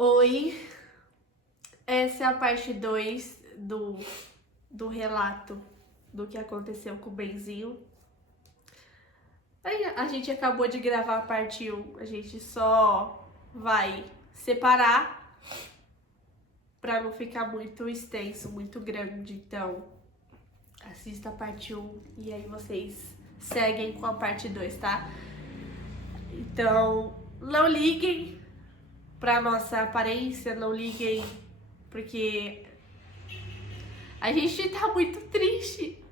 Oi, essa é a parte 2 do relato do que aconteceu com o Benzinho. Aí a gente acabou de gravar a parte 1, a gente só vai separar pra não ficar muito extenso, muito grande. Então, assista a parte 1 e aí vocês seguem com a parte 2, tá? Então, não liguem pra nossa aparência, não liguem porque a gente tá muito triste.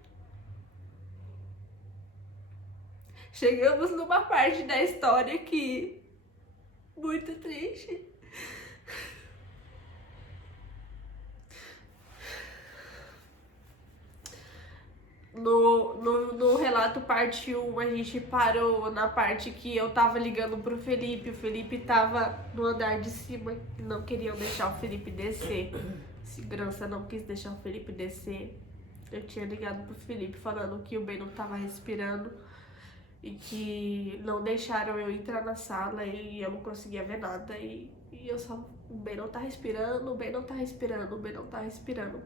Chegamos numa parte da história que muito triste. No relato parte 1, a gente parou na parte que eu tava ligando pro Felipe. O Felipe tava no andar de cima e não queriam deixar o Felipe descer. Segurança não quis deixar o Felipe descer. Eu tinha ligado pro Felipe falando que o Ben não tava respirando e que não deixaram eu entrar na sala e eu não conseguia ver nada. E eu só, o Ben não tá respirando, o Ben não tá respirando, o Ben não tá respirando.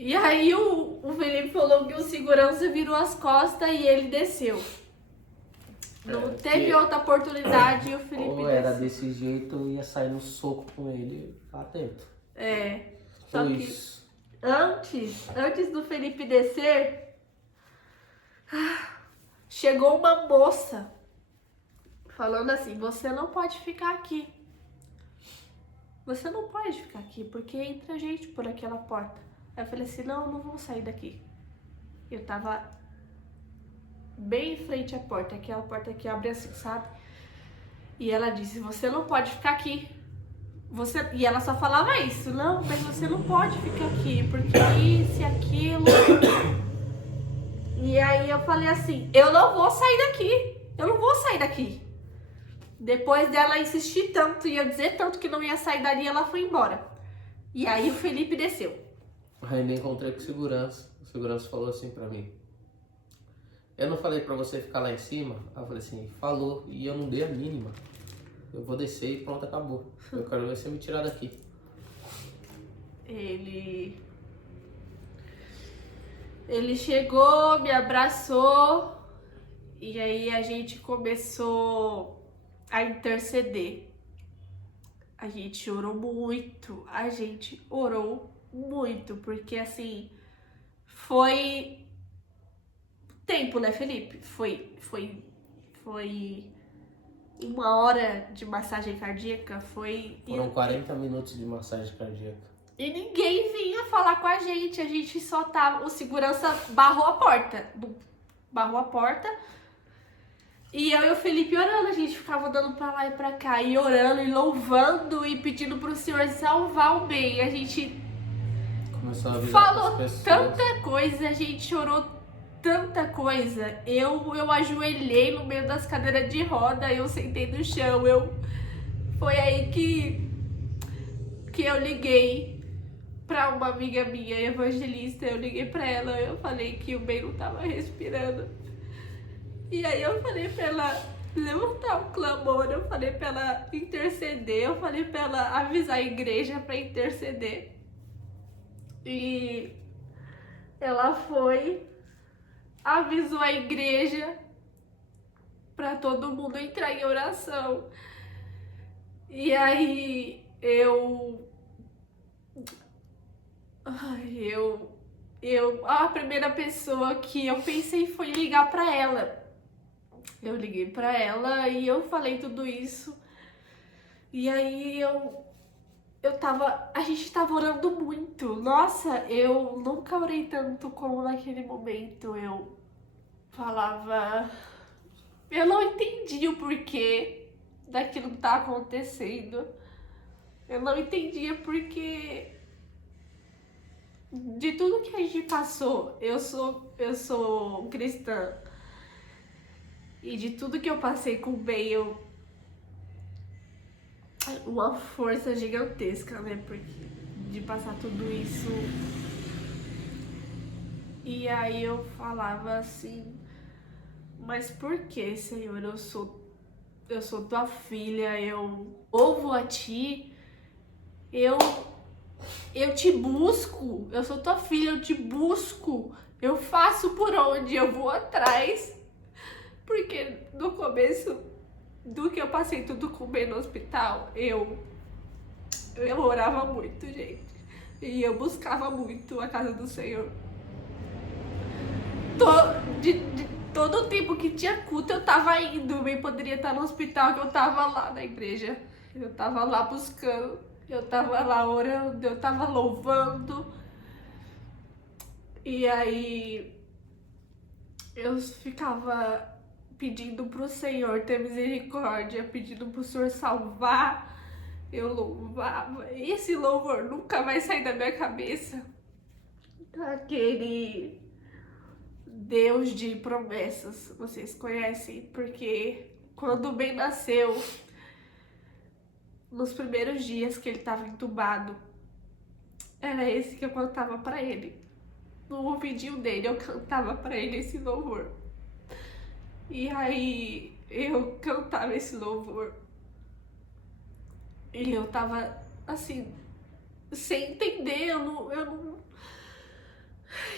E aí o Felipe falou que o segurança virou as costas e ele desceu. Não teve outra oportunidade e o Felipe Ou era desse jeito, eu ia sair no soco com ele lá dentro. É. Só Foi que isso. antes do Felipe descer, chegou uma moça falando assim: você não pode ficar aqui. Você não pode ficar aqui, porque entra gente por aquela porta. Aí eu falei assim: não vou sair daqui. Eu tava bem em frente à porta, aquela porta que abre assim, sabe? E ela disse: você não pode ficar aqui. E ela só falava isso: não, mas você não pode ficar aqui, porque isso e aquilo. E aí eu falei assim: eu não vou sair daqui. Eu não vou sair daqui. Depois dela insistir tanto e eu dizer tanto que não ia sair dali, ela foi embora. E aí o Felipe desceu. Aí me encontrei com o segurança. O segurança falou assim pra mim: eu não falei pra você ficar lá em cima? Aí eu falei assim: falou, e eu não dei a mínima. Eu vou descer e pronto, acabou. Eu quero ver você me tirar daqui. Ele chegou, me abraçou e aí a gente começou a interceder. A gente orou muito, porque assim, foi tempo, né, Felipe? Foi 1 hora de massagem cardíaca, Foram 40 minutos de massagem cardíaca. E ninguém vinha falar com a gente só tava, o segurança barrou a porta, e eu e o Felipe orando, a gente ficava andando pra lá e pra cá, e orando, e louvando, e pedindo pro Senhor salvar o bem. A gente começou a avisar falou as pessoas. tanta coisa, a gente chorou tanta coisa. Eu ajoelhei no meio das cadeiras de roda, eu sentei no chão, foi aí que eu liguei pra uma amiga minha, evangelista. Eu liguei pra ela, eu falei que o Ben não tava respirando. E aí eu falei pra ela levantar um clamor, eu falei pra ela interceder, eu falei pra ela avisar a igreja pra interceder. E ela foi, avisou a igreja pra todo mundo entrar em oração. E aí a primeira pessoa que eu pensei foi ligar pra ela. Eu liguei pra ela e eu falei tudo isso. E aí a gente tava orando muito. Nossa, eu nunca orei tanto como naquele momento. Eu falava, eu não entendi o porquê daquilo que tá acontecendo. Eu não entendia porque de tudo que a gente passou, eu sou cristã. E de tudo que eu passei com o Ben, uma força gigantesca, né? Porque de passar tudo isso. E aí eu falava assim: mas por que, Senhor, eu sou eu sou tua filha, eu ouvo a ti, eu, eu te busco, eu sou tua filha, eu te busco, eu faço por onde, eu vou atrás. Porque no começo do que eu passei tudo com bem no hospital, eu orava muito, gente. E eu buscava muito a casa do Senhor. De todo o tempo que tinha culto, eu tava indo. Eu bem poderia estar no hospital, que eu tava lá na igreja. Eu tava lá buscando, eu tava lá orando, eu tava louvando. E aí eu ficava pedindo pro Senhor ter misericórdia, pedindo pro Senhor salvar. Eu louvava. Esse louvor nunca vai sair da minha cabeça. Aquele Deus de promessas, vocês conhecem? Porque quando o Ben nasceu, nos primeiros dias que ele estava entubado, era esse que eu cantava pra ele. No ouvidinho dele, eu cantava pra ele esse louvor. E aí, eu cantava esse louvor. E eu tava, assim, sem entender, eu não...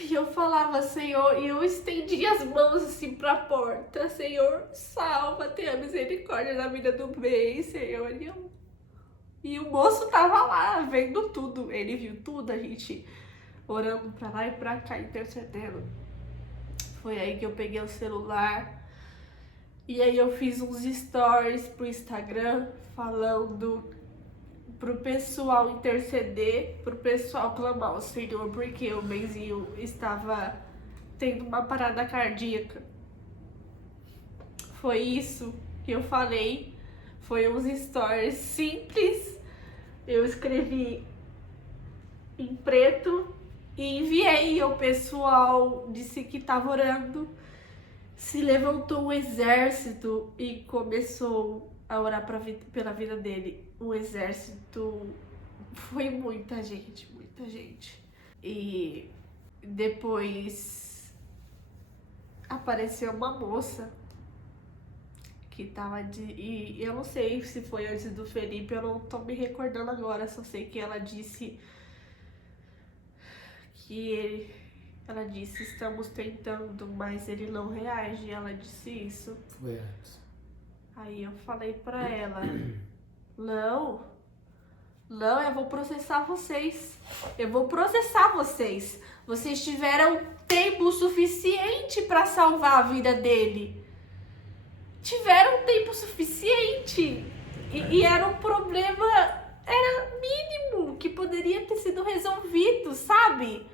E eu falava, Senhor, e eu estendia as mãos assim pra porta. Senhor, salva, tenha misericórdia na vida do bem, Senhor. E o moço tava lá, vendo tudo. Ele viu tudo, a gente orando pra lá e pra cá, intercedendo. Foi aí que eu peguei o celular. E aí eu fiz uns stories pro Instagram falando pro pessoal interceder, pro pessoal clamar ao Senhor, porque o Benzinho estava tendo uma parada cardíaca. Foi isso que eu falei, foi uns stories simples, eu escrevi em preto e enviei. O pessoal disse que estava orando, se levantou um exército e começou a orar pela vida dele. Um exército, foi muita gente, muita gente. E depois apareceu uma moça que tava e eu não sei se foi antes do Felipe, eu não tô me recordando agora, só sei que ela disse ela disse, estamos tentando, mas ele não reage. Ela disse isso. Foi antes. Aí eu falei pra ela, não, eu vou processar vocês. Eu vou processar vocês. Vocês tiveram tempo suficiente pra salvar a vida dele. Tiveram tempo suficiente. E era um problema, era mínimo, que poderia ter sido resolvido, sabe?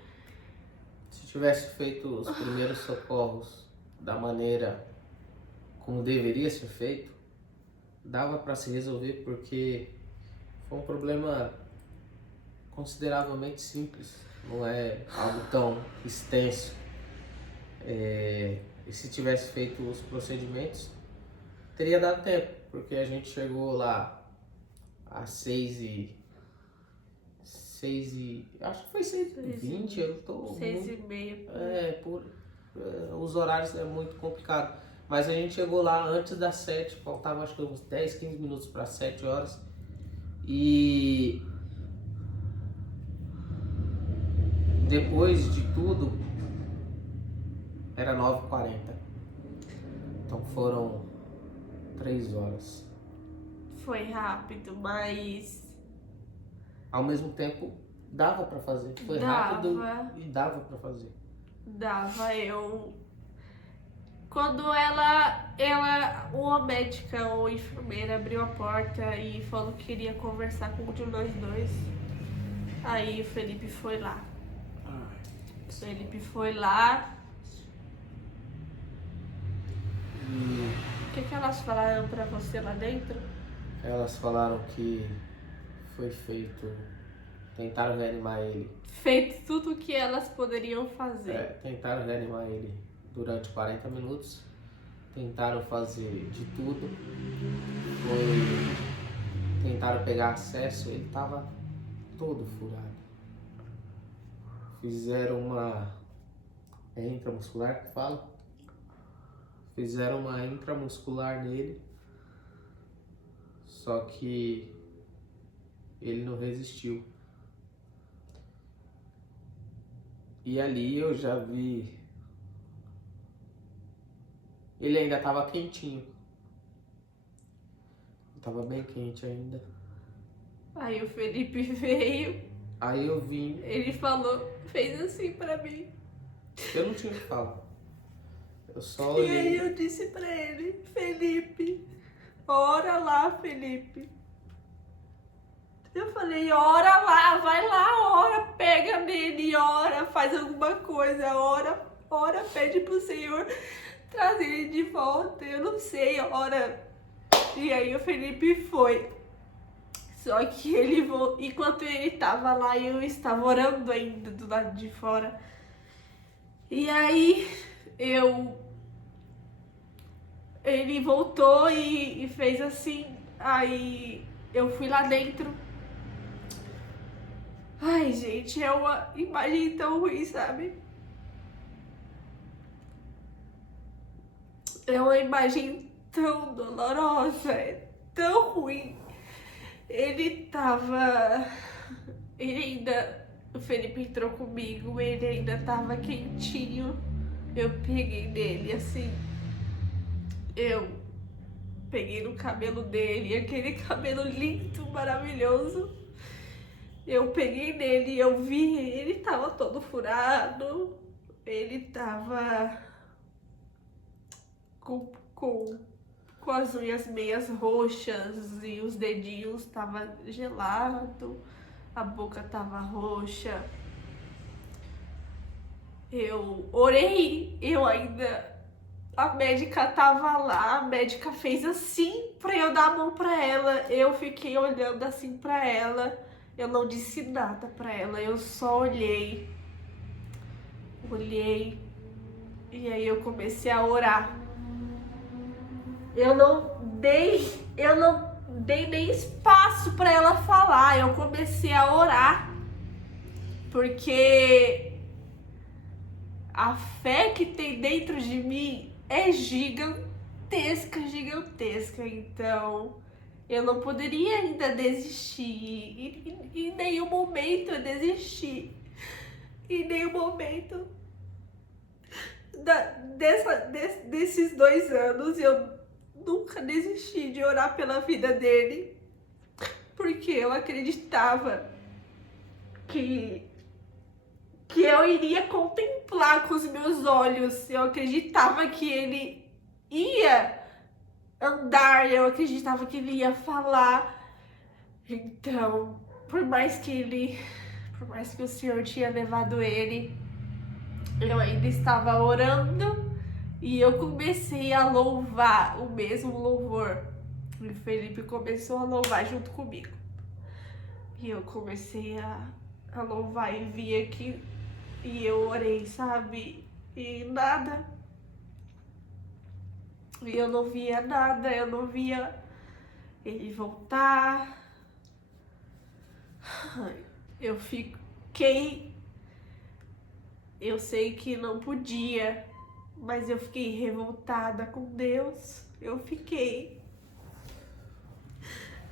Se tivesse feito os primeiros socorros da maneira como deveria ser feito, dava para se resolver, porque foi um problema consideravelmente simples, não é algo tão extenso. E se tivesse feito os procedimentos, teria dado tempo, porque a gente chegou lá às 6h20, acho que foi 6h20, eu tô 6h30. Os horários é muito complicado, mas a gente chegou lá antes das 7, faltava acho que uns 10, 15 minutos para 7 horas, e depois de tudo era 9h40, então foram 3 horas. Foi rápido, mas Ao mesmo tempo dava para fazer, foi rápido e dava para fazer. Quando uma médica ou enfermeira abriu a porta e falou que queria conversar com um de nós dois, aí o Felipe foi lá. O que elas falaram pra você lá dentro? Elas falaram que foi feito, tentaram reanimar ele. Feito tudo o que elas poderiam fazer. Tentaram reanimar ele durante 40 minutos, tentaram fazer de tudo, tentaram pegar acesso, ele estava todo furado. Fizeram uma intramuscular, que fala? Fizeram uma intramuscular nele Só que ele não resistiu. E ali eu já vi. Ele ainda estava quentinho. Tava bem quente ainda. Aí o Felipe veio, Aí eu vim. ele falou, fez assim pra mim. Eu não tinha o que falar. Eu só E aí olhei. eu disse pra ele, Felipe, ora lá, Felipe. Eu falei, ora lá, vai lá, ora, pega nele, ora, faz alguma coisa, ora, pede pro Senhor trazer ele de volta, eu não sei, ora. E aí o Felipe foi. Só que ele enquanto ele tava lá, eu estava orando ainda do lado de fora. E aí ele voltou e fez assim. Aí eu fui lá dentro. Ai, gente, é uma imagem tão ruim, sabe? É uma imagem tão dolorosa, é tão ruim. O Felipe entrou comigo, ele ainda tava quentinho. Eu peguei nele, assim. Eu peguei no cabelo dele, aquele cabelo lindo, maravilhoso. Eu peguei nele, eu vi, ele tava todo furado. Ele tava com as unhas meias roxas e os dedinhos tava gelado, a boca tava roxa. Eu orei, a médica tava lá, a médica fez assim pra eu dar a mão pra ela. Eu fiquei olhando assim pra ela, eu não disse nada pra ela, eu só olhei, e aí eu comecei a orar. Eu não dei nem espaço para ela falar. Eu comecei a orar. Porque a fé que tem dentro de mim é gigantesca, gigantesca. Então, eu não poderia ainda desistir. E em nenhum momento eu desisti. Em nenhum momento desses 2 anos eu nunca desisti de orar pela vida dele, porque eu acreditava que eu iria contemplar com os meus olhos, eu acreditava que ele ia andar, eu acreditava que ele ia falar. Então, por mais que o Senhor tinha levado ele, eu ainda estava orando. E eu comecei a louvar o mesmo louvor. E o Felipe começou a louvar junto comigo. E eu comecei a louvar e vi aqui. E eu orei, sabe? E nada. E eu não via nada, eu não via ele voltar. Eu fiquei. Eu sei que não podia. Mas eu fiquei revoltada com Deus. Eu fiquei.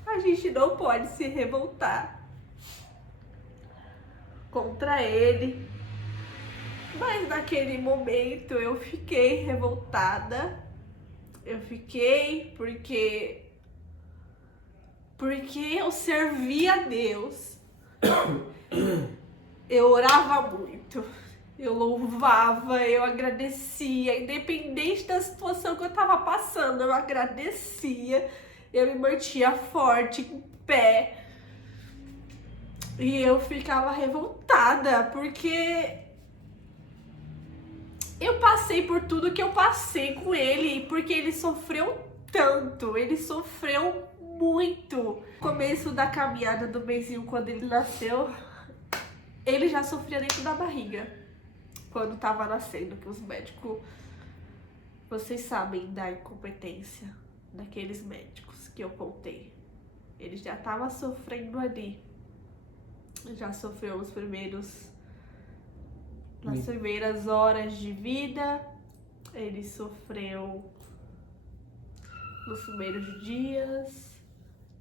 A gente não pode se revoltar contra ele. Mas naquele momento eu fiquei revoltada. Eu fiquei porque eu servia a Deus. Eu orava muito. Eu louvava, eu agradecia, independente da situação que eu tava passando, eu agradecia, eu me mantinha forte, em pé. E eu ficava revoltada, porque eu passei por tudo que eu passei com ele, porque ele sofreu tanto, ele sofreu muito. No começo da caminhada do Benzinho, quando ele nasceu, ele já sofria dentro da barriga. Quando tava nascendo, que os médicos, vocês sabem da incompetência daqueles médicos que eu contei. Ele já tava sofrendo ali. Já sofreu nas primeiras horas de vida. Ele sofreu nos primeiros dias.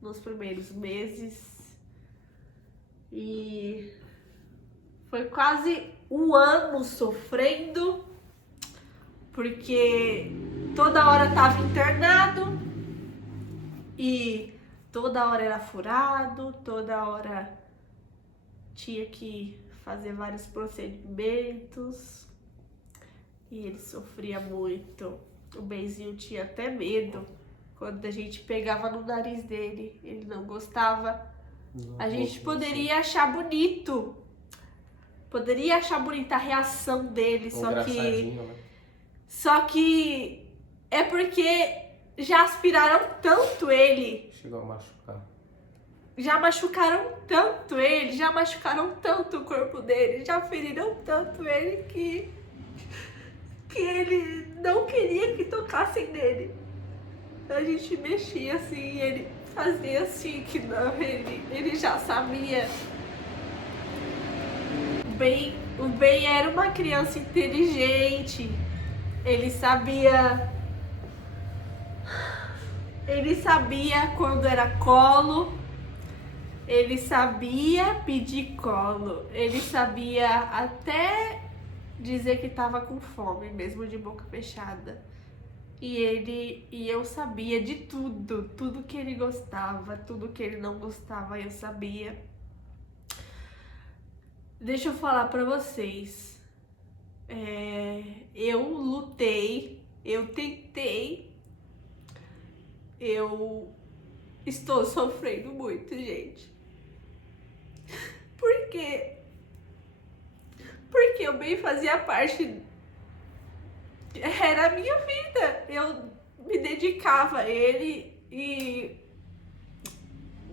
nos primeiros meses. E foi quase um ano sofrendo, porque toda hora estava internado e toda hora era furado, toda hora tinha que fazer vários procedimentos e ele sofria muito. O Benzinho tinha até medo quando a gente pegava no nariz dele, ele não gostava. A gente poderia achar bonito, poderia achar bonita a reação dele, só que é porque já aspiraram tanto ele. Chegou a machucar. Já machucaram tanto ele, já machucaram tanto o corpo dele, já feriram tanto ele que ele não queria que tocassem nele. A gente mexia assim, ele fazia assim que não, ele já sabia. O Ben era uma criança inteligente, ele sabia quando era colo, ele sabia pedir colo, ele sabia até dizer que estava com fome, mesmo de boca fechada. E eu sabia de tudo que ele gostava, tudo que ele não gostava, eu sabia. Deixa eu falar pra vocês, eu lutei, eu tentei, eu estou sofrendo muito, gente. Porque eu bem fazia parte, era a minha vida. Eu me dedicava a ele e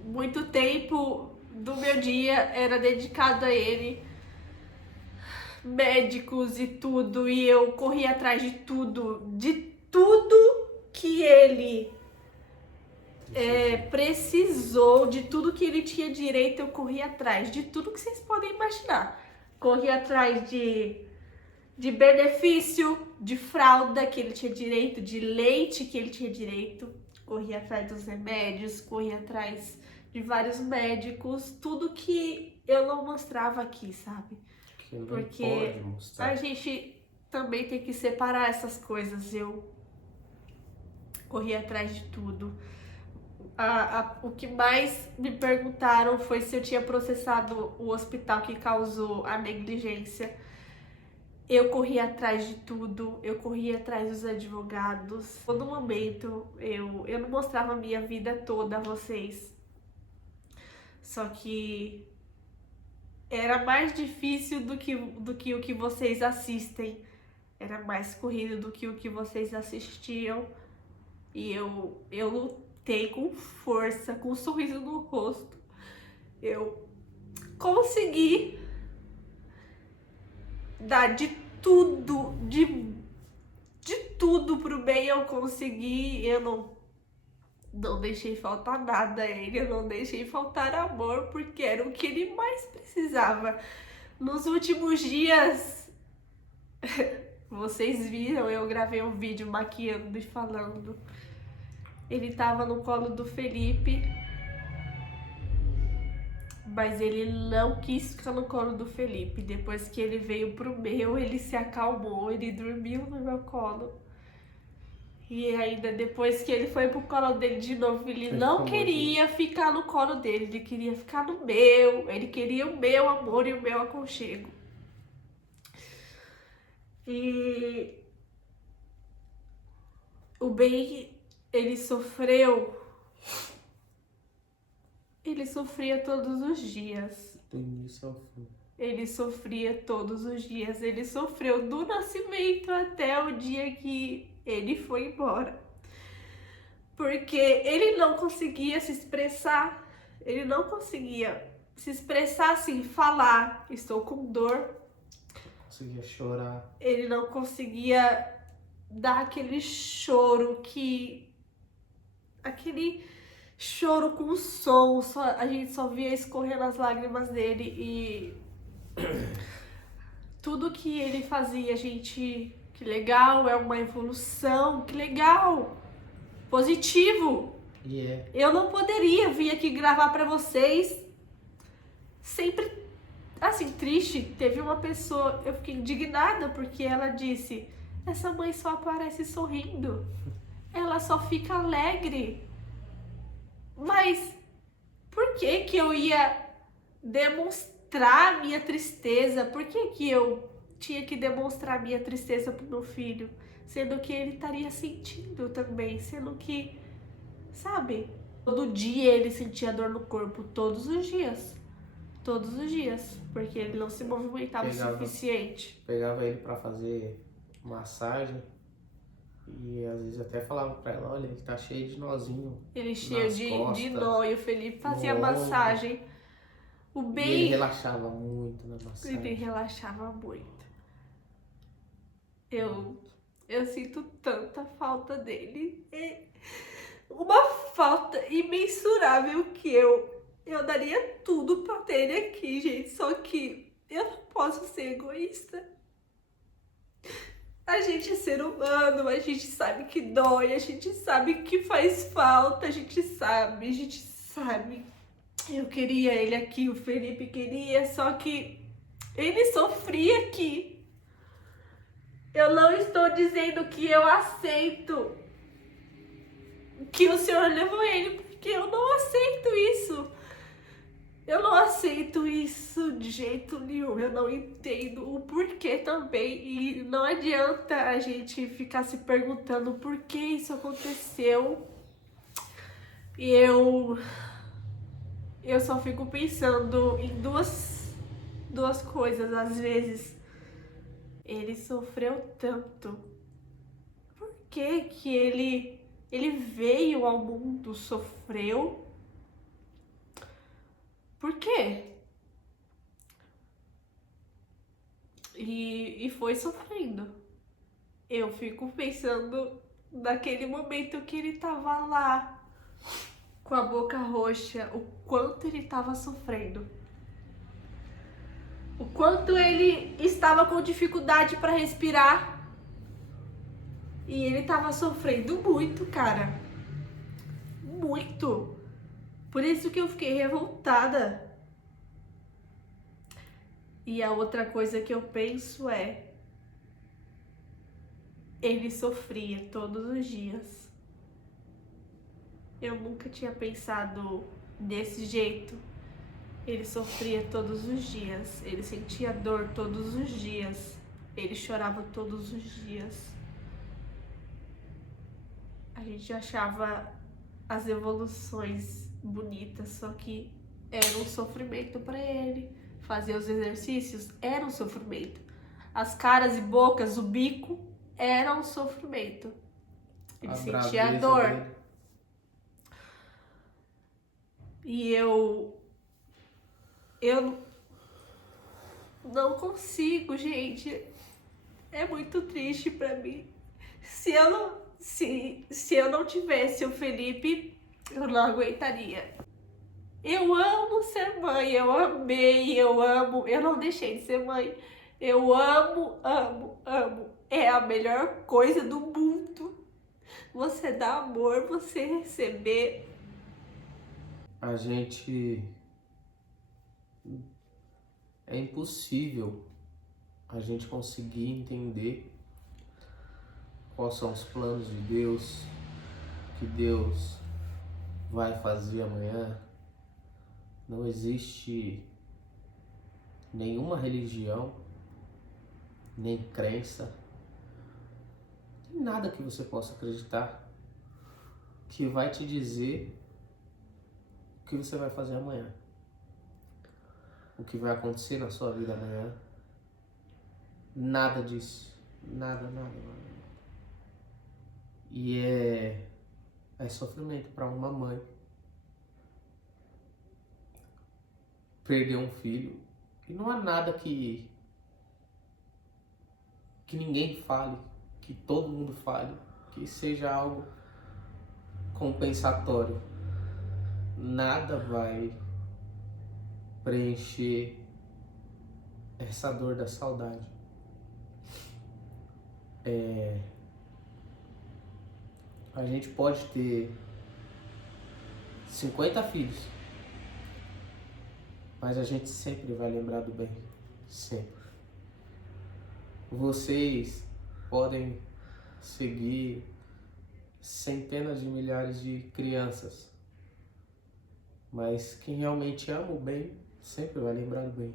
muito tempo do meu dia era dedicado a ele, médicos e tudo, e eu corria atrás de tudo que ele precisou, de tudo que ele tinha direito, eu corri atrás, de tudo que vocês podem imaginar. Corri atrás de benefício, de fralda que ele tinha direito, de leite que ele tinha direito, corri atrás dos remédios, corri atrás de vários médicos, tudo que eu não mostrava aqui, sabe? Que não porque pode mostrar. A gente também tem que separar essas coisas. Eu corri atrás de tudo. O que mais me perguntaram foi se eu tinha processado o hospital que causou a negligência. Eu corri atrás de tudo, eu corri atrás dos advogados. Todo momento eu não mostrava a minha vida toda a vocês. Só que era mais difícil do que o que vocês assistem. Era mais corrido do que o que vocês assistiam. E eu lutei com força, com um sorriso no rosto. Eu consegui dar de tudo, de tudo pro bem. Eu consegui, eu não deixei faltar nada a ele, eu não deixei faltar amor, porque era o que ele mais precisava. Nos últimos dias, vocês viram, eu gravei um vídeo maquiando e falando. Ele tava no colo do Felipe, mas ele não quis ficar no colo do Felipe. Depois que ele veio pro meu, ele se acalmou, ele dormiu no meu colo. E ainda depois que ele foi pro colo dele de novo, ele não queria ficar no colo dele, ele queria ficar no meu, ele queria o meu amor e o meu aconchego. E o Ben, ele sofria todos os dias. Do início ao fim. Ele sofria todos os dias, ele sofreu do nascimento até o dia que ele foi embora. Porque ele não conseguia se expressar, ele não conseguia se expressar assim, falar, estou com dor. Conseguia chorar. Ele não conseguia dar aquele choro aquele choro com som, a gente só via escorrendo as lágrimas dele e tudo que ele fazia, gente, que legal, é uma evolução, que legal, positivo, E é. Eu não poderia vir aqui gravar pra vocês sempre assim, triste. Teve uma pessoa, eu fiquei indignada porque ela disse: essa mãe só aparece sorrindo, ela só fica alegre. Mas por que que eu ia demonstrar minha tristeza? Por que que eu tinha que demonstrar minha tristeza pro meu filho? Sendo que ele estaria sentindo também, sendo que, sabe? Todo dia ele sentia dor no corpo, todos os dias. Todos os dias, porque ele não se movimentava o suficiente. Pegava ele pra fazer massagem e às vezes até falava pra ela, olha, ele tá cheio de nozinho. Ele cheio nas de costas, nó, e o Felipe fazia no ombro. massagem. O E ele bem, relaxava muito na ele massagem. relaxava muito. Eu sinto tanta falta dele. É uma falta imensurável que eu daria tudo pra ter ele aqui, gente. Só que eu não posso ser egoísta. A gente é ser humano, a gente sabe que dói, a gente sabe que faz falta, a gente sabe. Eu queria ele aqui, o Felipe queria, só que ele sofria aqui. Eu não estou dizendo que eu aceito que o Senhor levou ele, porque eu não aceito isso. Eu não aceito isso de jeito nenhum. Eu não entendo o porquê também. E não adianta a gente ficar se perguntando por que isso aconteceu. E eu só fico pensando em duas coisas às vezes. Ele sofreu tanto. Por que que ele veio ao mundo, sofreu? Por quê? E foi sofrendo. Eu fico pensando naquele momento que ele tava lá, com a boca roxa, o quanto ele tava sofrendo. O quanto ele estava com dificuldade para respirar. E ele tava sofrendo muito, cara. Muito. Por isso que eu fiquei revoltada. E a outra coisa que eu penso é: ele sofria todos os dias. Eu nunca tinha pensado desse jeito. Ele sofria todos os dias. Ele sentia dor todos os dias. Ele chorava todos os dias. A gente achava as evoluções bonitas, só que era um sofrimento para ele. Fazer os exercícios era um sofrimento. As caras e bocas, o bico, era um sofrimento. Ele sentia dor. Dele. E eu não consigo, gente. É muito triste pra mim. Se eu não tivesse o Felipe, eu não aguentaria. Eu amo ser mãe, eu amei, eu amo, eu não deixei de ser mãe. Eu amo, amo, amo. É a melhor coisa do mundo. Você dar amor, você receber. A gente... É impossível a gente conseguir entender quais são os planos de Deus, que Deus vai fazer amanhã. Não existe nenhuma religião, nem crença, nem nada que você possa acreditar que vai te dizer o que você vai fazer amanhã, o que vai acontecer na sua vida amanhã. Nada disso. Nada. E é sofrimento para uma mãe perder um filho. E não há nada que ninguém fale, que todo mundo fale, que seja algo compensatório. Nada vai preencher essa dor da saudade. A gente pode ter 50 filhos. Mas a gente sempre vai lembrar do bem. Sempre. Vocês podem seguir centenas de milhares de crianças. Mas quem realmente ama o bem, sempre vai lembrar do bem.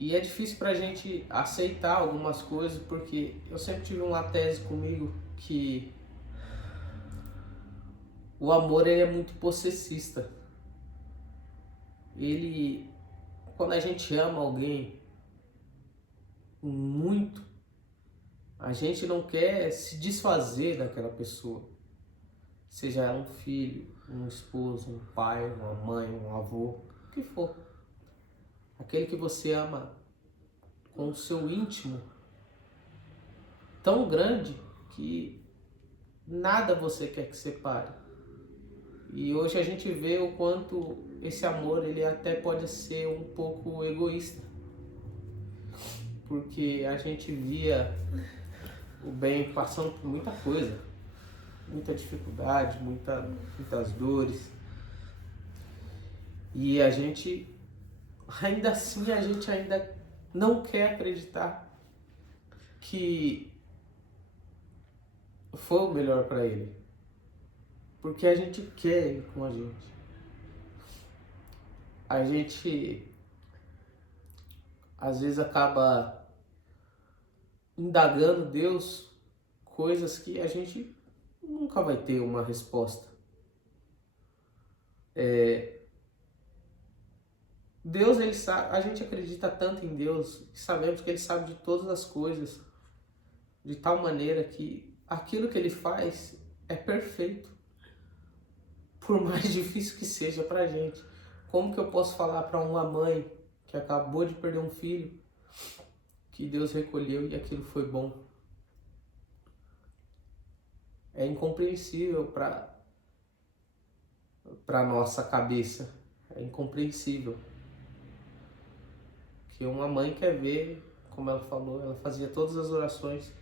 E é difícil pra gente aceitar algumas coisas, porque eu sempre tive uma tese comigo que o amor ele é muito possessista. Quando a gente ama alguém muito, a gente não quer se desfazer daquela pessoa. Seja ela um filho, um esposo, um pai, uma mãe, um avô, o que for. Aquele que você ama com o seu íntimo tão grande que nada você quer que separe. E hoje a gente vê o quanto esse amor ele até pode ser um pouco egoísta. Porque a gente via o bem passando por muita coisa, muita dificuldade, muitas dores. E a gente, ainda assim, a gente ainda não quer acreditar que foi o melhor para ele. Porque a gente quer ele com a gente. A gente, às vezes, acaba indagando Deus coisas que a gente nunca vai ter uma resposta. Deus, ele sabe, a gente acredita tanto em Deus que sabemos que ele sabe de todas as coisas, de tal maneira que aquilo que ele faz é perfeito, por mais difícil que seja pra gente. Como que eu posso falar para uma mãe que acabou de perder um filho que Deus recolheu e aquilo foi bom? É incompreensível para nossa cabeça. É incompreensível. Que uma mãe quer ver, como ela falou, ela fazia todas as orações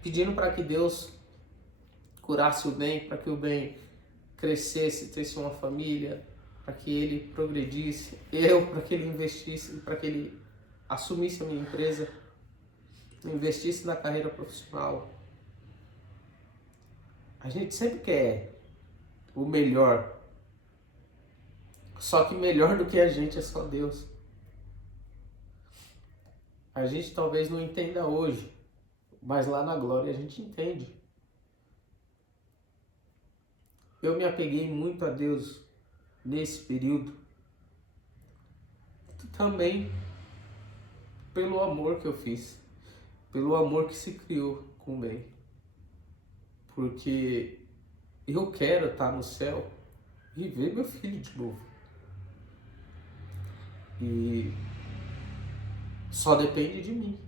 pedindo para que Deus curasse o bem, para que o bem crescesse, tivesse uma família, para que ele progredisse, para que ele investisse, para que ele assumisse a minha empresa, investisse na carreira profissional. A gente sempre quer o melhor, só que melhor do que a gente é só Deus. A gente talvez não entenda hoje, mas lá na glória a gente entende. Eu me apeguei muito a Deus nesse período, também pelo amor que eu fiz, pelo amor que se criou com o bem. Porque eu quero estar no céu e ver meu filho de novo. E só depende de mim.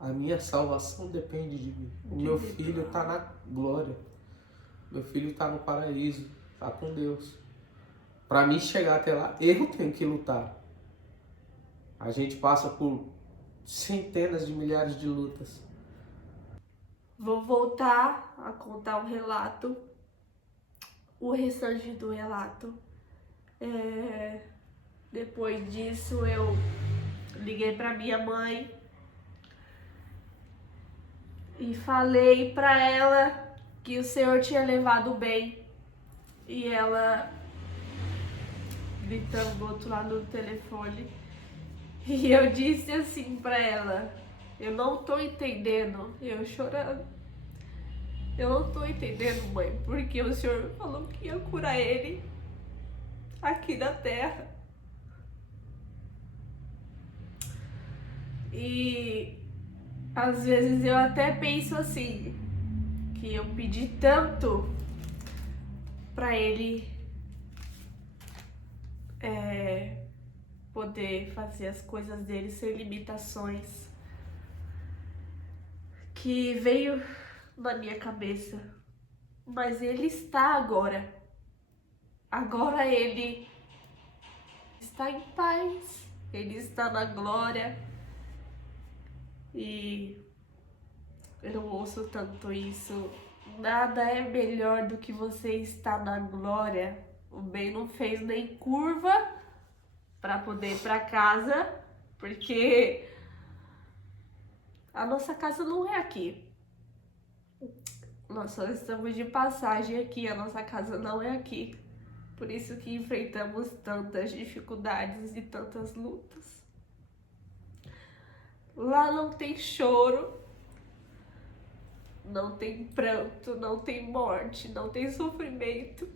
A minha salvação depende de mim. O meu filho está na glória. Meu filho está no paraíso, está com Deus. Para mim chegar até lá, eu tenho que lutar. A gente passa por centenas de milhares de lutas. Vou voltar a contar o relato, o restante do relato. Depois disso eu liguei para minha mãe e falei para ela que o Senhor tinha levado bem. E ela gritando do outro lado do telefone. E eu disse assim para ela: eu não tô entendendo. Eu chorando. Eu não tô entendendo, mãe, porque o Senhor falou que ia curar ele aqui na terra. E às vezes eu até penso assim, que eu pedi tanto pra ele poder fazer as coisas dele sem limitações, que veio na minha cabeça. Mas ele está agora. Agora ele está em paz. Ele está na glória. E eu não ouço tanto isso Nada é melhor do que você estar na glória. O bem não fez nem curva para poder ir para casa, porque a nossa casa não é aqui. Nós só estamos de passagem aqui, a nossa casa não é aqui. Por isso que enfrentamos tantas dificuldades e tantas lutas. Lá não tem choro, não tem pranto, não tem morte, não tem sofrimento.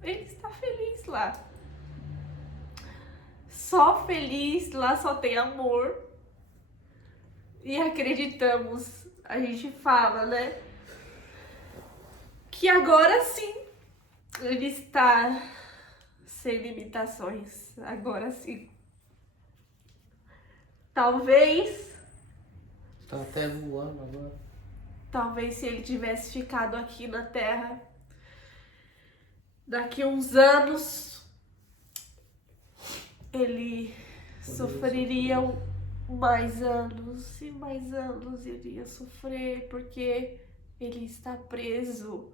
Ele está feliz lá. Só feliz, lá só tem amor. E acreditamos, a gente fala, né? Que agora sim ele está sem limitações. Agora sim. Talvez Tá até voando agora. Talvez se ele tivesse ficado aqui na Terra, daqui uns anos, ele sofreria mais anos e mais anos iria sofrer, porque ele está preso.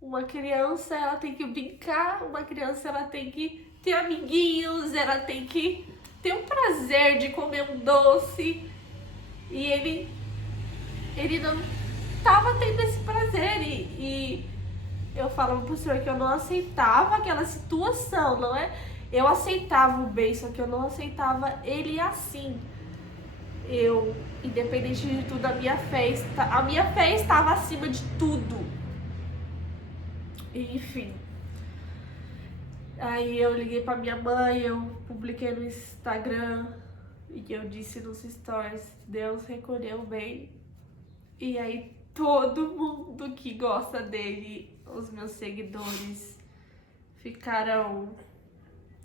Uma criança, ela tem que brincar, uma criança, ela tem que ter amiguinhos, ela tem que ter o prazer de comer um doce. E ele não estava tendo esse prazer. E eu falava pro senhor que eu não aceitava aquela situação, não é? Eu aceitava o bem, só que eu não aceitava ele assim. Eu, independente de tudo, a minha fé estava acima de tudo. Enfim. Aí eu liguei pra minha mãe, eu publiquei no Instagram e eu disse nos stories, Deus recolheu bem. E aí todo mundo que gosta dele, os meus seguidores, ficaram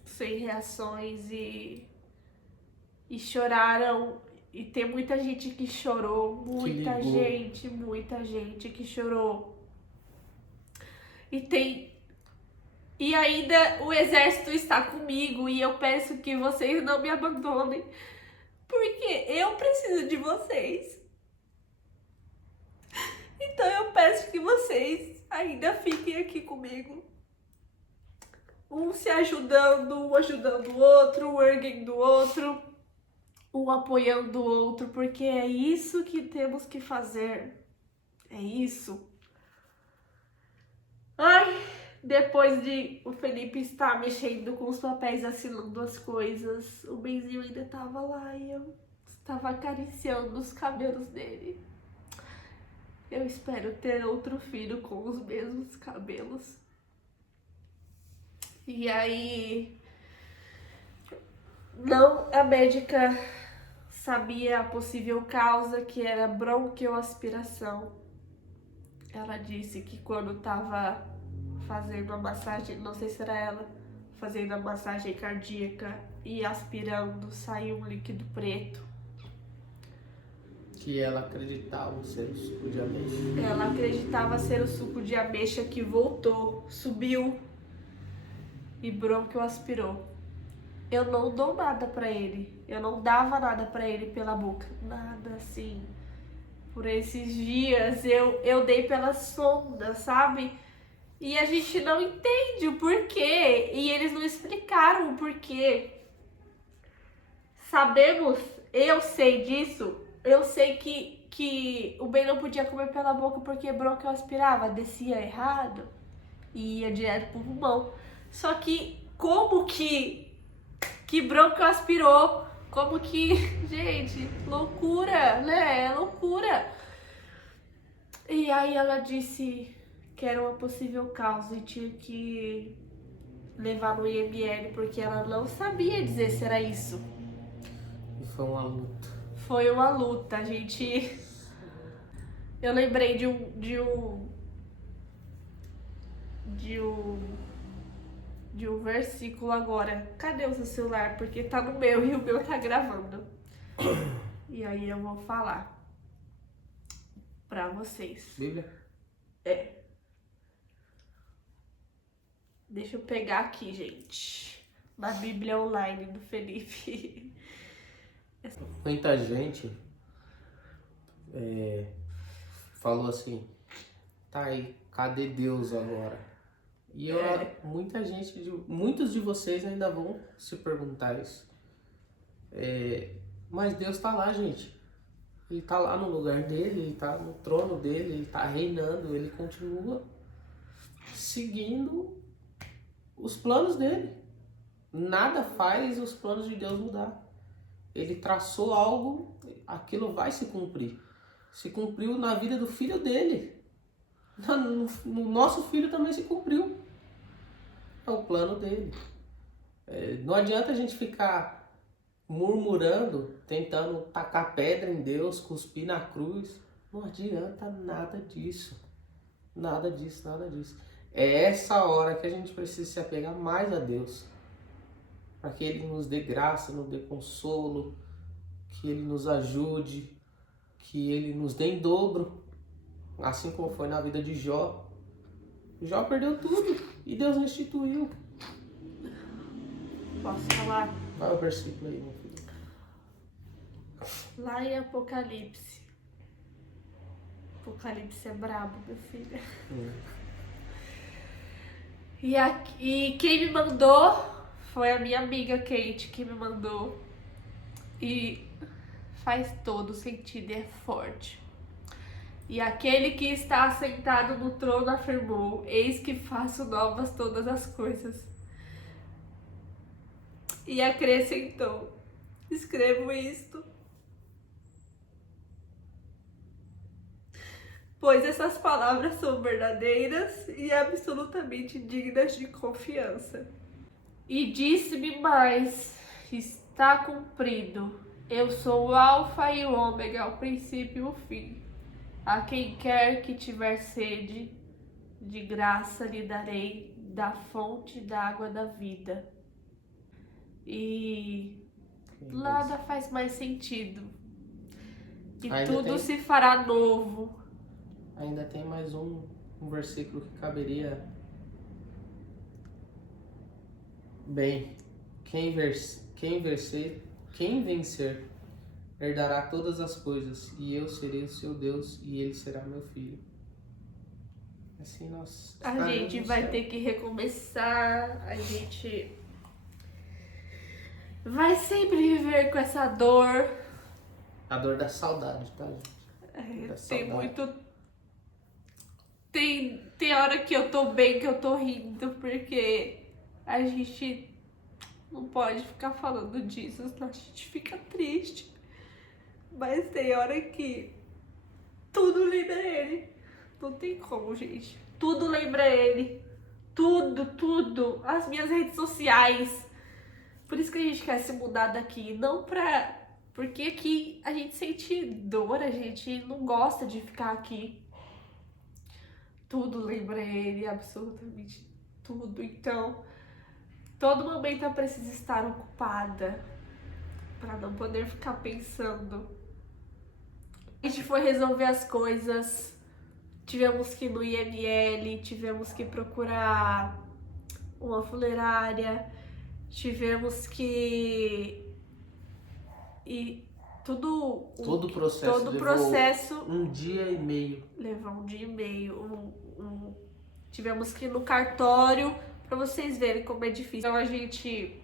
sem reações e choraram. E tem muita gente que chorou, muita gente que chorou. E ainda o exército está comigo e eu peço que vocês não me abandonem, porque eu preciso de vocês. Então eu peço que vocês ainda fiquem aqui comigo. Um se ajudando, um ajudando o outro, um erguendo o outro, um apoiando o outro, porque é isso que temos que fazer. É isso. Ai, depois de o Felipe estar mexendo com os papéis, assinando as coisas, o Benzinho ainda estava lá e eu estava acariciando os cabelos dele. Eu espero ter outro filho com os mesmos cabelos. E aí, não, a médica sabia a possível causa, que era bronquioaspiração. Ela disse que quando estava fazendo a massagem, não sei se era ela, fazendo a massagem cardíaca e aspirando, saiu um líquido preto. Que ela acreditava ser o suco de ameixa. Ela acreditava ser o suco de ameixa que voltou, subiu e bronquioaspirou. Eu não dou nada pra ele. Eu não dava nada pra ele pela boca. Nada assim. Por esses dias eu dei pela sonda, sabe? E a gente não entende o porquê. E eles não explicaram o porquê. Sabemos, eu sei disso. Eu sei que o Ben não podia comer pela boca porque bronquioaspirava, descia errado e ia direto pro pulmão. Só que como que bronquioaspirou? Como que... Gente, loucura, né? É loucura. E aí ela disse que era uma possível causa e tinha que levar no IML porque ela não sabia dizer se era isso. E foi uma luta. Foi uma luta, a gente... Eu lembrei de um versículo agora. Cadê o seu celular? Porque tá no meu e o meu tá gravando. E aí eu vou falar pra vocês. Bíblia? É. Deixa eu pegar aqui, gente. Na Bíblia online do Felipe. Muita gente falou assim, Tá aí, cadê Deus agora? E muitos de vocês ainda vão se perguntar isso. Mas Deus tá lá, gente. Ele tá lá no lugar dele, ele tá no trono dele, ele tá reinando, ele continua seguindo os planos dele. Nada faz os planos de Deus mudar. Ele traçou algo, aquilo vai se cumprir. Se cumpriu na vida do filho dele. No nosso filho também se cumpriu. É o plano dele. Não adianta a gente ficar murmurando, tentando tacar pedra em Deus, cuspir na cruz. Não adianta nada disso. Nada disso, nada disso. É essa hora que a gente precisa se apegar mais a Deus. Para que Ele nos dê graça, nos dê consolo, que Ele nos ajude, que Ele nos dê em dobro. Assim como foi na vida de Jó. Jó perdeu tudo e Deus restituiu. Posso falar? Qual é o versículo aí, meu filho? Lá em Apocalipse. Apocalipse é brabo, meu filho. E quem me mandou foi a minha amiga Kate que me mandou. E faz todo sentido e é forte. E aquele que está sentado no trono afirmou: eis que faço novas todas as coisas. E acrescentou: escrevo isto, pois essas palavras são verdadeiras e absolutamente dignas de confiança. E disse-me mais: está cumprido. Eu sou o Alfa e o Ômega, o princípio e o fim. A quem quer que tiver sede, de graça lhe darei da fonte da água da vida. E nada faz mais sentido. E tudo se fará novo. Ainda tem mais um versículo que caberia bem. Quem vencer herdará todas as coisas, e eu serei o seu Deus, e ele será meu filho. Assim nós a gente vai ter que recomeçar, a gente vai sempre viver com essa dor. A dor da saudade, tá, gente? Tem muito. Tem hora que eu tô bem, que eu tô rindo, porque a gente não pode ficar falando disso, senão a gente fica triste. Mas tem hora que tudo lembra ele. Não tem como, gente. Tudo lembra ele. Tudo. As minhas redes sociais. Por isso que a gente quer se mudar daqui. Não pra... Porque aqui a gente sente dor, a gente não gosta de ficar aqui. Tudo lembra ele, absolutamente tudo. Então, todo momento eu preciso estar ocupada pra não poder ficar pensando. A gente foi resolver as coisas, tivemos que ir no IML, tivemos que procurar uma funerária, tivemos que... E todo o processo um dia e meio. Levou um dia e meio. Tivemos que ir no cartório para vocês verem como é difícil. Então a gente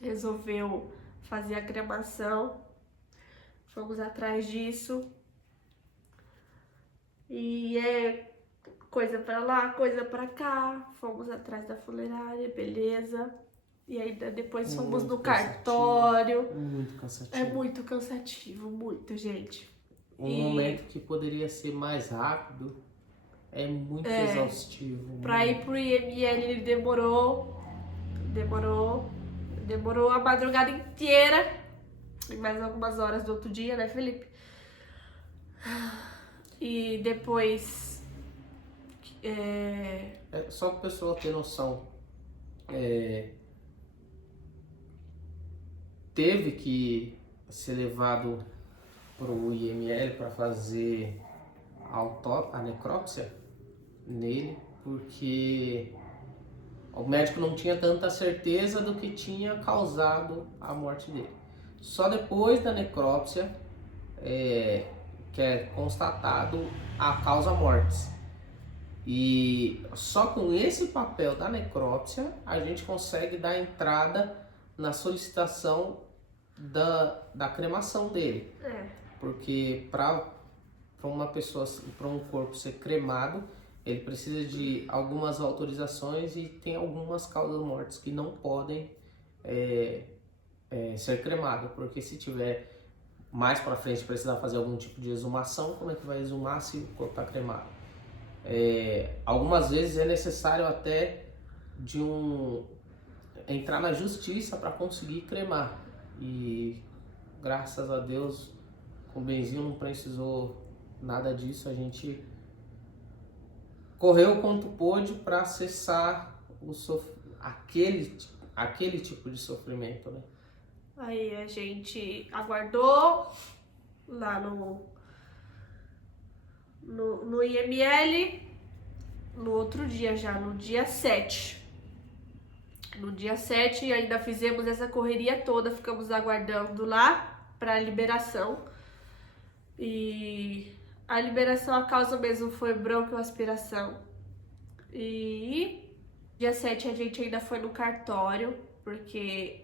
resolveu fazer a cremação. Fomos atrás disso. E é coisa pra lá, coisa pra cá. Fomos atrás da funerária, beleza. E aí depois fomos no cartório. Muito cansativo. É muito cansativo, muito, gente. Momento que poderia ser mais rápido é muito exaustivo. Pra ir pro IML ele demorou a madrugada inteira. E mais algumas horas do outro dia, né, Felipe? E depois... Só para o pessoal ter noção, teve que ser levado pro IML para fazer a necrópsia nele, porque o médico não tinha tanta certeza do que tinha causado a morte dele. Só depois da necrópsia que é constatado a causa mortis. E só com esse papel da necrópsia a gente consegue dar entrada na solicitação da cremação dele. Porque para uma pessoa, para um corpo ser cremado, ele precisa de algumas autorizações e tem algumas causas mortes que não podem ser cremado, porque se tiver mais para frente precisar fazer algum tipo de exumação, como é que vai exumar se o corpo está cremado? Algumas vezes é necessário até entrar na justiça para conseguir cremar, e graças a Deus com o Benzinho não precisou nada disso. A gente correu quanto pôde para cessar aquele tipo de sofrimento, né? Aí a gente aguardou lá no IML, no outro dia já, no dia 7. No dia 7 ainda fizemos essa correria toda, ficamos aguardando lá para liberação. E a liberação, a causa mesmo foi broncoaspiração. E dia 7 a gente ainda foi no cartório, porque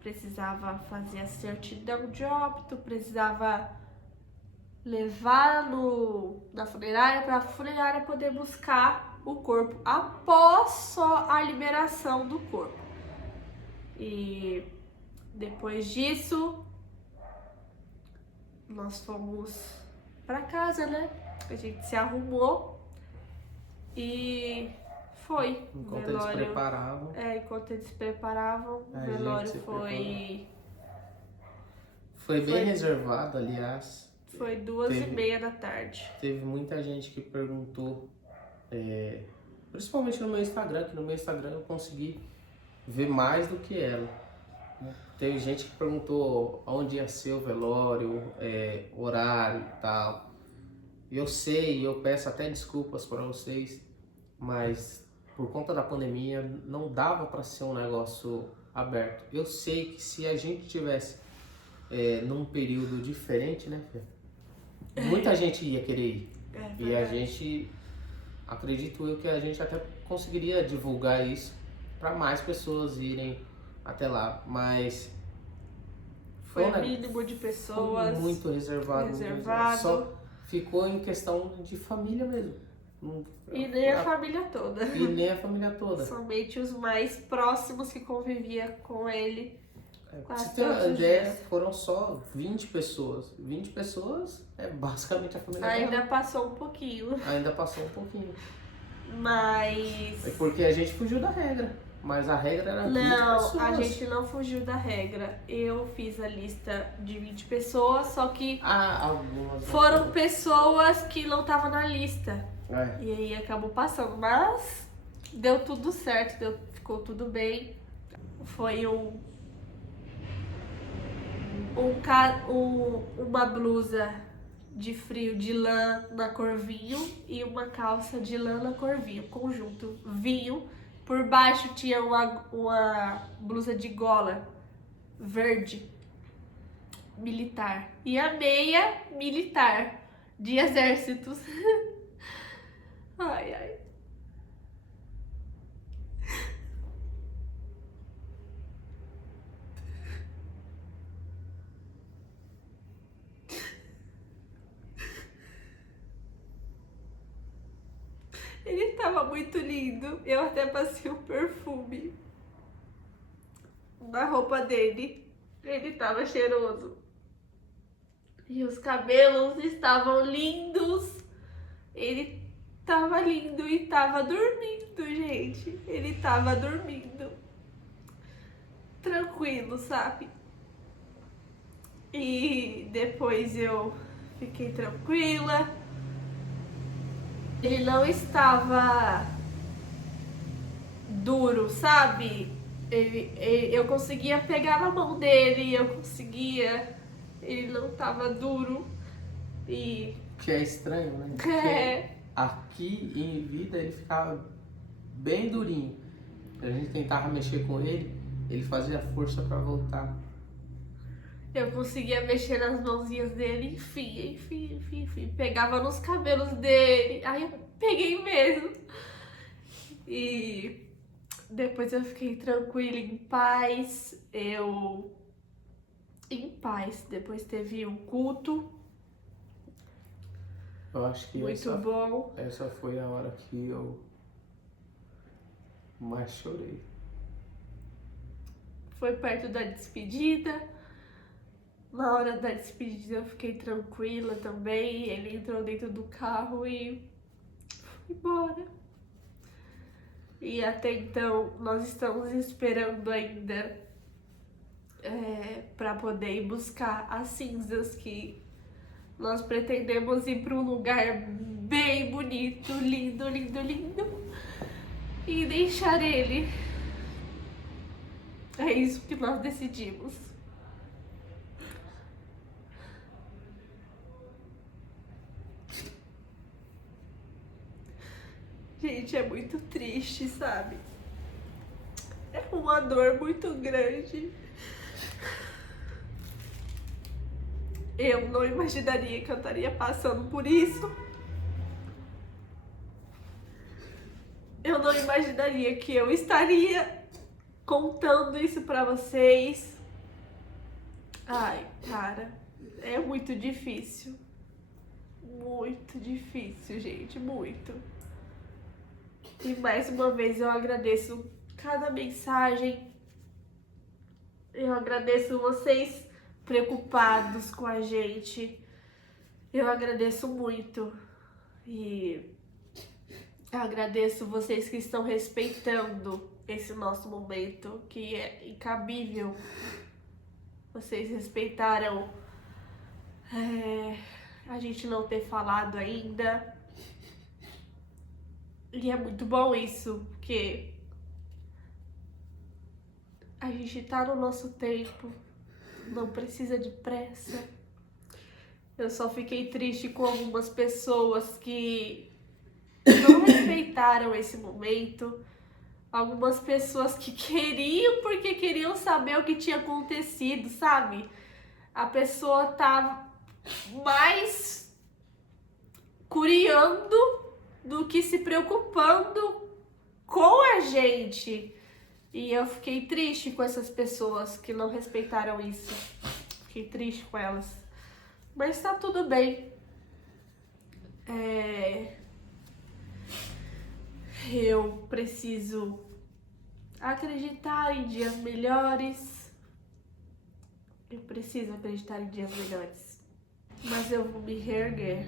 precisava fazer a certidão de óbito, precisava levar na funerária para a funerária poder buscar o corpo após só a liberação do corpo. E depois disso nós fomos para casa, né? A gente se arrumou e foi. Enquanto velório, eles preparavam. Enquanto eles preparavam, o velório foi bem reservado, aliás. Foi 2h30 da tarde. Teve muita gente que perguntou, principalmente no meu Instagram, que no meu Instagram eu consegui ver mais do que ela. Teve gente que perguntou onde ia ser o velório, horário e tal. Eu sei, eu peço até desculpas para vocês, mas por conta da pandemia não dava para ser um negócio aberto. Eu sei que se a gente tivesse num período diferente, né, Fê? Muita gente ia querer ir. E a gente, acredito eu que a gente até conseguiria divulgar isso para mais pessoas irem até lá, mas foi o mínimo de pessoas. Foi muito reservado. Só ficou em questão de família mesmo. E nem a família toda. E nem a família toda. Somente os mais próximos que convivia com ele. Se tem uma ideia, foram só 20 pessoas. 20 pessoas é basicamente a família Ainda dela. passou um pouquinho. Ainda passou um pouquinho. Mas... É porque a gente fugiu da regra. Mas a regra era 20 pessoas. Não, a gente não fugiu da regra. Eu fiz a lista de 20 pessoas, só que algumas foram pessoas que não estavam na lista. E aí acabou passando. Mas deu tudo certo, ficou tudo bem. Foi uma blusa de frio de lã na cor vinho e uma calça de lã na cor vinho, conjunto vinho. Por baixo tinha uma blusa de gola verde militar e a meia militar de exércitos. Ai, ai. Ele tava muito lindo. Eu até passei um perfume na roupa dele. Ele tava cheiroso. E os cabelos estavam lindos. Ele tava lindo e tava dormindo, gente. Ele tava dormindo. Tranquilo, sabe? E depois eu fiquei tranquila. Ele não estava duro, sabe? Eu conseguia pegar na mão dele, ele não estava duro. E... que é estranho, né? Porque aqui em vida ele ficava bem durinho. A gente tentava mexer com ele, ele fazia força para voltar. Eu conseguia mexer nas mãozinhas dele, enfim. Pegava nos cabelos dele. Aí eu Peguei mesmo. E depois eu fiquei tranquila, em paz. Em paz. Depois teve um culto Eu acho que muito bom. essa foi a hora que eu mais chorei. Foi perto da despedida. Na hora da despedida eu fiquei tranquila também. Ele entrou dentro do carro e foi embora. E até então nós estamos esperando ainda para poder ir buscar as cinzas, que nós pretendemos ir para um lugar bem bonito, lindo, lindo, lindo, e deixar ele. É isso que nós decidimos. Gente, é muito triste, sabe? É uma dor muito grande. Eu não imaginaria que eu estaria passando por isso. Eu não imaginaria que eu estaria contando isso pra vocês. Ai, cara, é muito difícil. Muito difícil, gente, muito. E mais uma vez eu agradeço cada mensagem. Eu agradeço vocês preocupados com a gente. Eu agradeço muito. E eu agradeço vocês que estão respeitando esse nosso momento, que é incabível. Vocês respeitaram a gente não ter falado ainda. E é muito bom isso, porque a gente tá no nosso tempo, não precisa de pressa. Eu só fiquei triste com algumas pessoas que não respeitaram esse momento. Algumas pessoas que queriam porque queriam saber o que tinha acontecido, sabe? A pessoa tá mais curiando do que se preocupando com a gente. E eu fiquei triste com essas pessoas que não respeitaram isso. Fiquei triste com elas. Mas tá tudo bem. Eu preciso acreditar em dias melhores. Eu preciso acreditar em dias melhores. Mas eu vou me reerguer.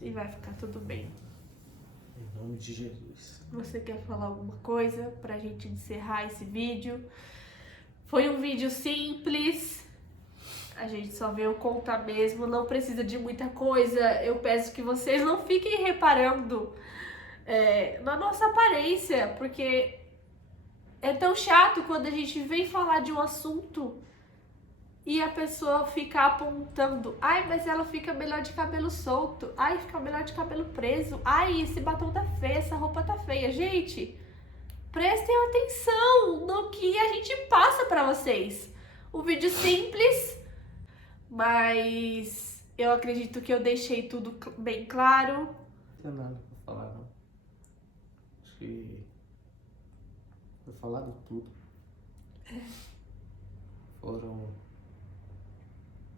E vai ficar tudo bem. Em nome de Jesus. Você quer falar alguma coisa pra gente encerrar esse vídeo? Foi um vídeo simples. A gente só veio contar mesmo. Não precisa de muita coisa. Eu peço que vocês não fiquem reparando na nossa aparência, porque é tão chato quando a gente vem falar de um assunto e a pessoa fica apontando. Ai, mas ela fica melhor de cabelo solto. Ai, fica melhor de cabelo preso. Ai, esse batom tá feio, essa roupa tá feia. Gente, prestem atenção no que a gente passa pra vocês. Um vídeo simples, mas eu acredito que eu deixei tudo bem claro. Não tem nada pra falar, não. Acho que foi falado tudo. Foram,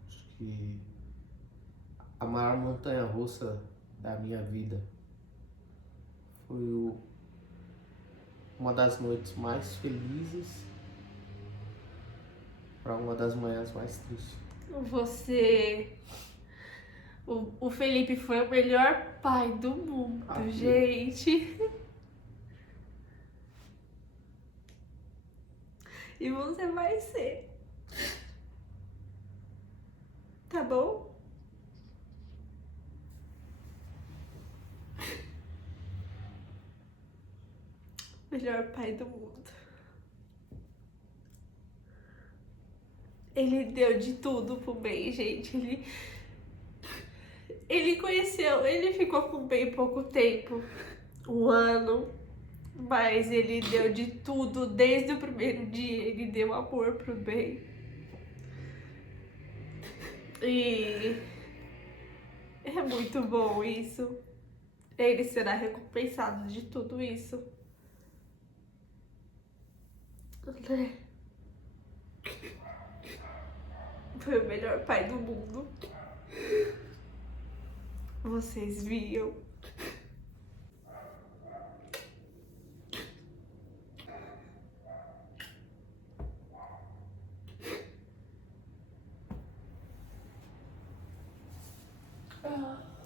acho que, a maior montanha-russa da minha vida. Foi uma das noites mais felizes para uma das manhãs mais tristes. O Felipe foi o melhor pai do mundo, gente. E você vai ser. Tá bom? Melhor pai do mundo. Ele deu de tudo pro bem, gente. Ele ficou com o bem pouco tempo, 1 ano, mas ele deu de tudo desde o primeiro dia. Ele deu amor pro bem. E é muito bom isso. ele será recompensado de tudo isso. Né? Foi o melhor pai do mundo. Vocês viam? Ah.